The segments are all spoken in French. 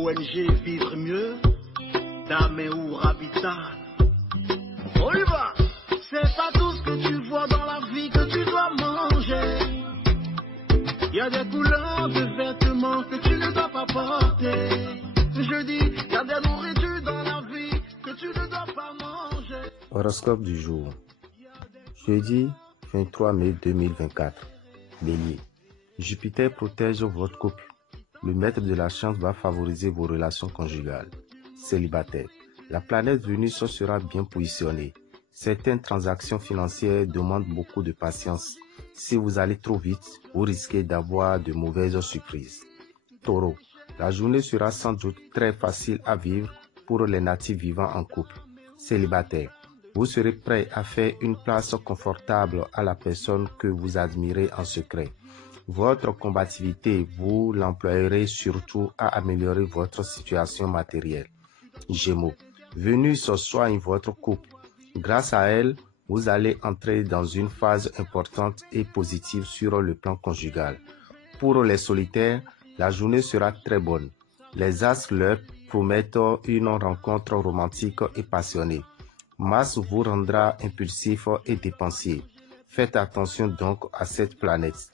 ONG Vivre Mieux, Dame ou Habitat. On y va. C'est pas tout ce que tu vois dans la vie que tu dois manger. Il y a des couleurs de vêtements que tu ne dois pas porter. Je dis, il y a des nourritures dans la vie que tu ne dois pas manger. Horoscope du jour. Jeudi 23 mai 2024. Bélier. Jupiter protège votre couple. Le maître de la chance va favoriser vos relations conjugales. Célibataire. La planète Vénus sera bien positionnée. Certaines transactions financières demandent beaucoup de patience. Si vous allez trop vite, vous risquez d'avoir de mauvaises surprises. Taureau. La journée sera sans doute très facile à vivre pour les natifs vivant en couple. Célibataire. Vous serez prêt à faire une place confortable à la personne que vous admirez en secret. Votre combativité, vous l'employerez surtout à améliorer votre situation matérielle. Gémeaux. Vénus soigne votre couple. Grâce à elle, vous allez entrer dans une phase importante et positive sur le plan conjugal. Pour les solitaires, la journée sera très bonne. Les astres leur promettent une rencontre romantique et passionnée. Mars vous rendra impulsif et dépensier. Faites attention donc à cette planète.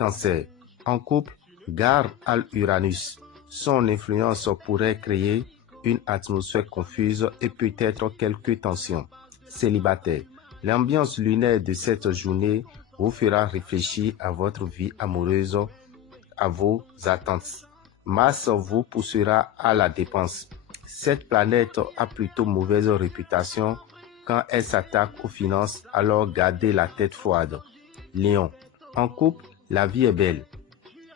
Cancer. En couple, gare à Uranus. Son influence pourrait créer une atmosphère confuse et peut-être quelques tensions. Célibataire. L'ambiance lunaire de cette journée vous fera réfléchir à votre vie amoureuse, à vos attentes. Mars vous poussera à la dépense. Cette planète a plutôt mauvaise réputation quand elle s'attaque aux finances, alors gardez la tête froide. Lion. En couple, la vie est belle.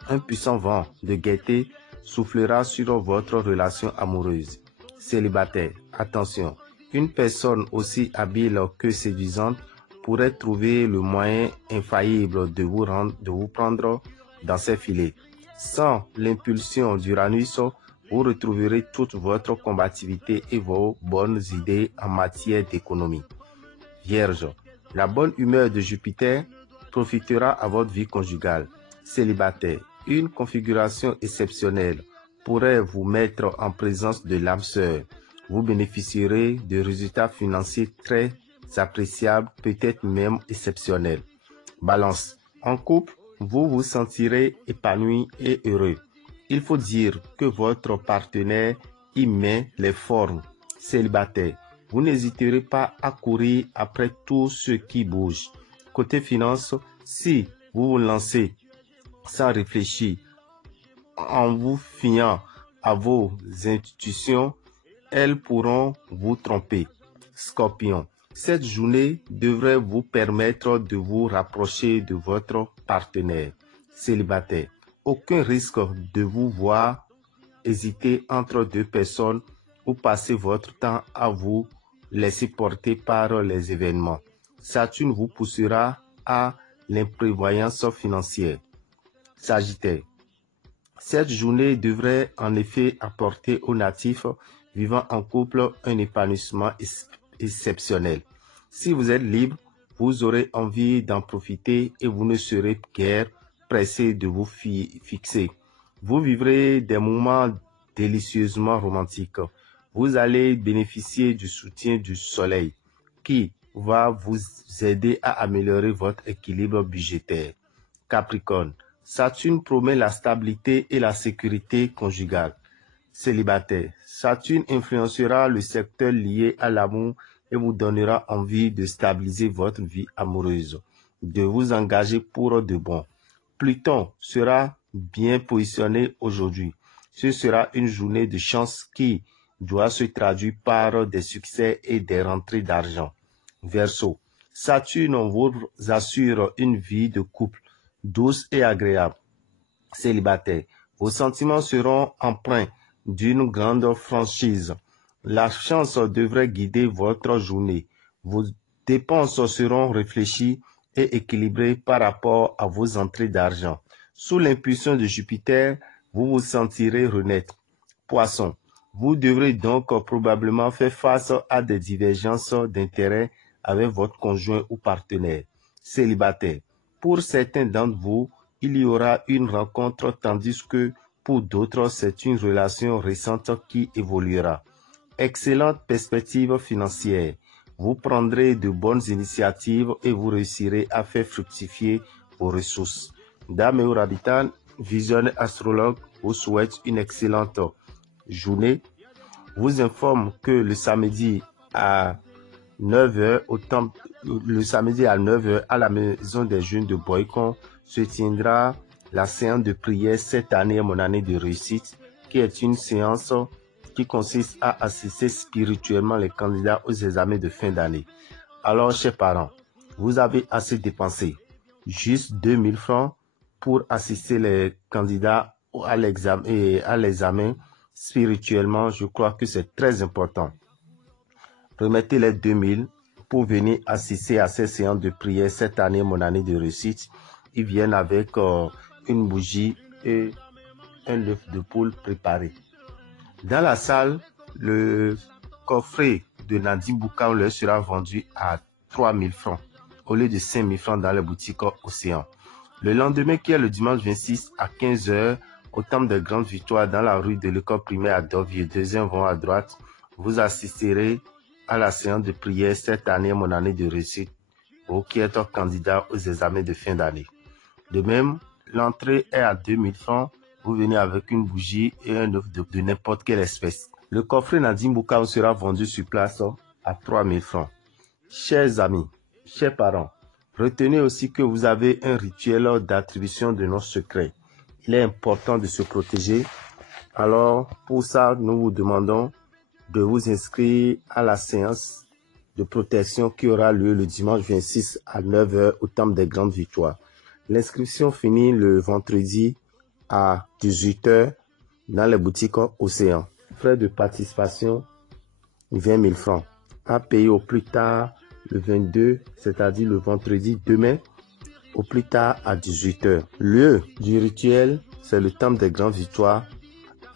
Un puissant vent de gaieté soufflera sur votre relation amoureuse. Célibataire, attention, une personne aussi habile que séduisante pourrait trouver le moyen infaillible de vous prendre dans ses filets. Sans l'impulsion d'Uranus, vous retrouverez toute votre combativité et vos bonnes idées en matière d'économie. Vierge, la bonne humeur de Jupiter profitera à votre vie conjugale. Célibataire, une configuration exceptionnelle pourrait vous mettre en présence de l'âme sœur. Vous bénéficierez de résultats financiers très appréciables, peut-être même exceptionnels. Balance, en couple, vous vous sentirez épanoui et heureux. Il faut dire que votre partenaire y met les formes. Célibataire, vous n'hésiterez pas à courir après tout ce qui bouge. Côté finance, si vous vous lancez sans réfléchir, en vous fiant à vos institutions, elles pourront vous tromper. Scorpion, cette journée devrait vous permettre de vous rapprocher de votre partenaire. Célibataire, aucun risque de vous voir hésiter entre deux personnes ou passer votre temps à vous laisser porter par les événements. Saturne vous poussera à l'imprévoyance financière. Sagittaire, cette journée devrait en effet apporter aux natifs vivant en couple un épanouissement exceptionnel. Si vous êtes libre, vous aurez envie d'en profiter et vous ne serez guère pressé de vous fixer. Vous vivrez des moments délicieusement romantiques. Vous allez bénéficier du soutien du soleil qui va vous aider à améliorer votre équilibre budgétaire. Capricorne, Saturne promet la stabilité et la sécurité conjugale. Célibataire, Saturne influencera le secteur lié à l'amour et vous donnera envie de stabiliser votre vie amoureuse, de vous engager pour de bon. Pluton sera bien positionné aujourd'hui. Ce sera une journée de chance qui doit se traduire par des succès et des rentrées d'argent. Verseau, Saturne vous assure une vie de couple douce et agréable. Célibataire, vos sentiments seront empreints d'une grande franchise. La chance devrait guider votre journée. Vos dépenses seront réfléchies et équilibrées par rapport à vos entrées d'argent. Sous l'impulsion de Jupiter, vous vous sentirez renaître. Poisson, vous devrez donc probablement faire face à des divergences d'intérêts avec votre conjoint ou partenaire. Célibataire, pour certains d'entre vous, il y aura une rencontre tandis que Pour d'autres, c'est une relation récente qui évoluera. Excellente perspective financière. Vous prendrez de bonnes initiatives et vous réussirez à faire fructifier vos ressources. Dame et Rabitan, visionnaire astrologue, vous souhaite une excellente journée. Vous informe que le samedi à 9h à la maison des jeunes de Boycon se tiendra la séance de prière cette année, mon année de réussite, qui est une séance qui consiste à assister spirituellement les candidats aux examens de fin d'année. Alors, chers parents, vous avez assez dépensé, juste 2000 francs pour assister les candidats à l'examen spirituellement. Je crois que c'est très important. Remettez les 2000 pour venir assister à ces séances de prière cette année, mon année de réussite. Ils viennent avec une bougie et un œuf de poule préparé. Dans la salle, le coffret de Nadine Boucan leur sera vendu à 3000 francs au lieu de 5000 francs dans les boutiques Océan. Le lendemain, qui est le dimanche 26 à 15h, au temple des grandes victoires dans la rue de l'école primaire à Dovier, deuxième rond à droite, vous assisterez à la séance de prière cette année, mon année de réussite, vous qui êtes candidat aux examens de fin d'année. De même, l'entrée est à 2000 francs. Vous venez avec une bougie et un œuf de n'importe quelle espèce. Le coffret Nadine Boucan sera vendu sur place à 3000 francs. Chers amis, chers parents, retenez aussi que vous avez un rituel d'attribution de nos secrets. Il est important de se protéger. Alors, pour ça, nous vous demandons de vous inscrire à la séance de protection qui aura lieu le dimanche 26 à 9h au temple des grandes victoires. L'inscription finit le vendredi à 18h dans les boutiques Océan. Frais de participation, 20 000 francs. À payer au plus tard le 22, c'est-à-dire le vendredi demain, au plus tard à 18h. Lieu du rituel, c'est le temple des grandes victoires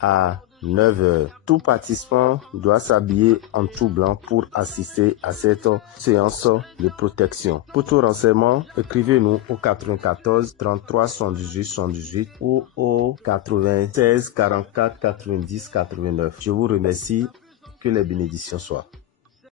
à 9h. Tout participant doit s'habiller en tout blanc pour assister à cette séance de protection. Pour tout renseignement, écrivez-nous au 94 33 78 78 ou au 96 44 90 89. Je vous remercie. Que les bénédictions soient.